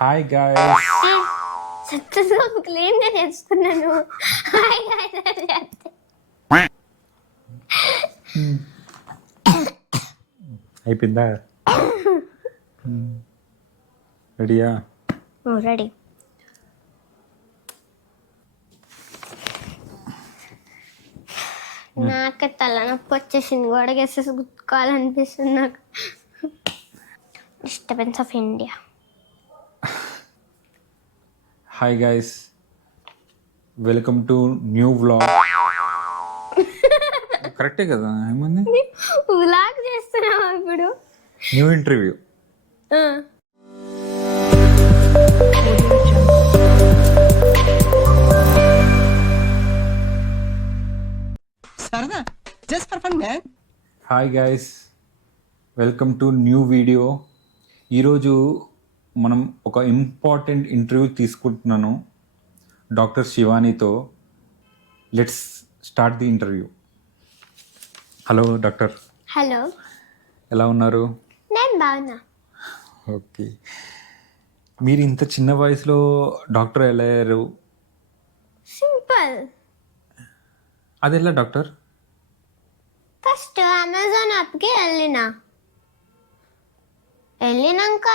Hi guys. సక్సెస్గా క్లీన్గా చేస్తున్నాను. Hi guys అని చెప్తే అయిపోయిందా? రెడీయా? రెడీ. నాకే తలనొప్పి వచ్చేసింది. గొడగేసేసి గుర్తుకోవాలనిపిస్తుంది నాకు. Disturbance of India. Hi guys, welcome to new vlog. కరెక్టే కదా? ఏముంది, వ్లాగ్ చేస్తున్నావా ఇప్పుడు? New interview. సరదా just for fun man. Hi guys, welcome to new video. ఈరోజు మనం ఒక ఇంపార్టెంట్ ఇంటర్వ్యూ తీసుకుంటున్నాను డాక్టర్ శివానీతో. Let's start the interview. Hello doctor. Hello, ఎలా ఉన్నారు? నేను బాగున్నా. ఓకే, మీరు ఇంత చిన్న వయసులో డాక్టర్ ఎలా అయ్యారు? సింపుల్. అది ఎలా డాక్టర్? ఫస్ట్ అమెజాన్ యాప్కి వెళ్ళినాక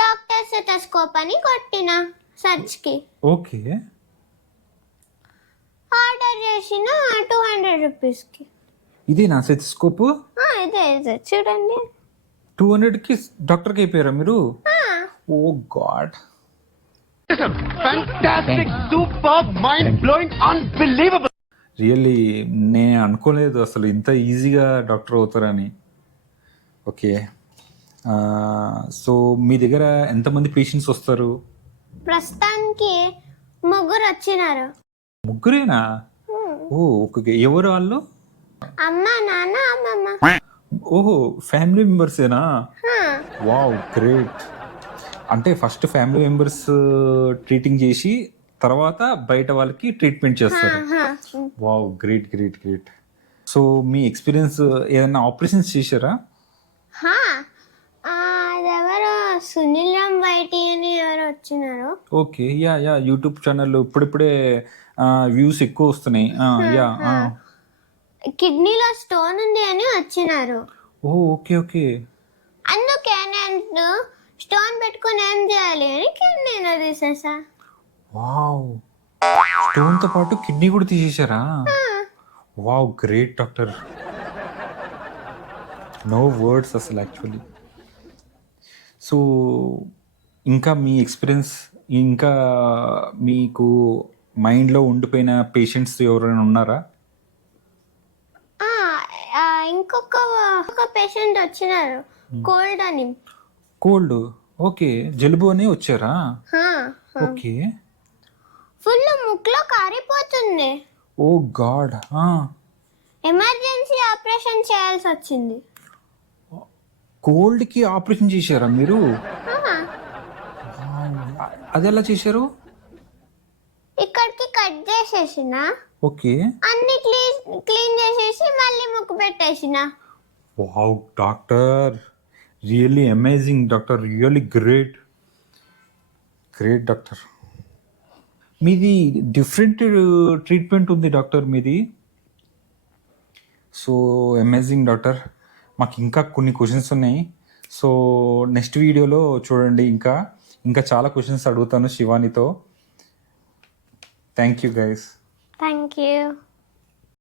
డాక్టర్ స్టెథోస్కోప్ అని కొట్టిన సర్చ్కి. ఓకే, ఆర్డర్ చేసిన 200 రూపీస్కి. ఇది నా స్టెథోస్కోప్. ఇదే చూడండి. 200కి డాక్టర్కి అయిపోయారా మీరు? Oh god, Fantastic, superb, mind-blowing, unbelievable. Really నేను అనుకోలేదు అసలు ఇంత ఈజీగా డాక్టర్ అవుతారని. ఓకే, సో మీ దగ్గర ఎంతమంది పేషెంట్స్ వస్తారు? ప్రస్తుతానికి 3 వచ్చినారు. ముగ్గురేనా? ఓ ఓకే, ఎవరు వాళ్ళు? అమ్మ, నాన్న, అమ్మమ్మ. ఓహో, ఫ్యామిలీ మెంబర్సేనా? Wow, great. అంటే ఫస్ట్ ఫ్యామిలీ మెంబర్స్ ట్రీటింగ్ చేసి తర్వాత బయట వాళ్ళకి ట్రీట్మెంట్ చేస్తారు. Wow, great great great. So మీ ఎక్స్పీరియన్స్, ఏదైనా ఆపరేషన్స్ చేశారా? అదెవరో సునీల్ రామ్ వైటి అని ఎవరు వచ్చినారు. Okay, ya ya, YouTube channel ఇప్పుడిప్పుడే వ్యూస్ ఎక్కువ వస్తున్నాయి. యా. కిడ్నీలో స్టోన్ ఉంది అని వచ్చినారు. Oh okay okay. అందుకే నేను స్టోన్ పెట్టుకుని ఏం చేయాలి అని కిడ్నీలో తీసేసా. వావ్, స్టోన్తో పాటు కిడ్నీ కూడా తీసేశారా? Wow, great doctor. No words అసలు యాక్చువల్లీ. సో ఇంకా మీ ఎక్స్పీరియన్స్, ఇంకా మీకు మైండ్లో ఉండిపోయిన పేషెంట్స్ ఎవరైనా ఉన్నారా? ఇంకొక పేషెంట్ వచ్చినారు, కోల్డ్ అని. కోల్డ్? ఓకే, జలుబు అని వచ్చారా? ఓకే. ఫుల్ ముక్కులో కారిపోతుంది. ఓ గాడ్. ఎమర్జెన్సీ ఆపరేషన్ చేయాల్సి వచ్చింది. కోల్డ్కి ఆపరేషన్ చేశారా మీరు? అది ఎలా చేశారు? ఇక్కడికి కట్ చేసేసిన, ఓకే, అన్ని క్లీన్ చేసేసి మళ్ళీ ముక్కు పెట్టేసిన. Wow doctor, really amazing doctor, really great great doctor. మీది డిఫరెంట్ ట్రీట్మెంట్ ఉంది డాక్టర్ మీది. So amazing doctor. మాకు ఇంకా కొన్ని క్వశ్చన్స్ ఉన్నాయి. సో నెక్స్ట్ వీడియోలో చూడండి. ఇంకా చాలా క్వశ్చన్స్ అడుగుతాను శివానితో. Thank you guys. Thank you.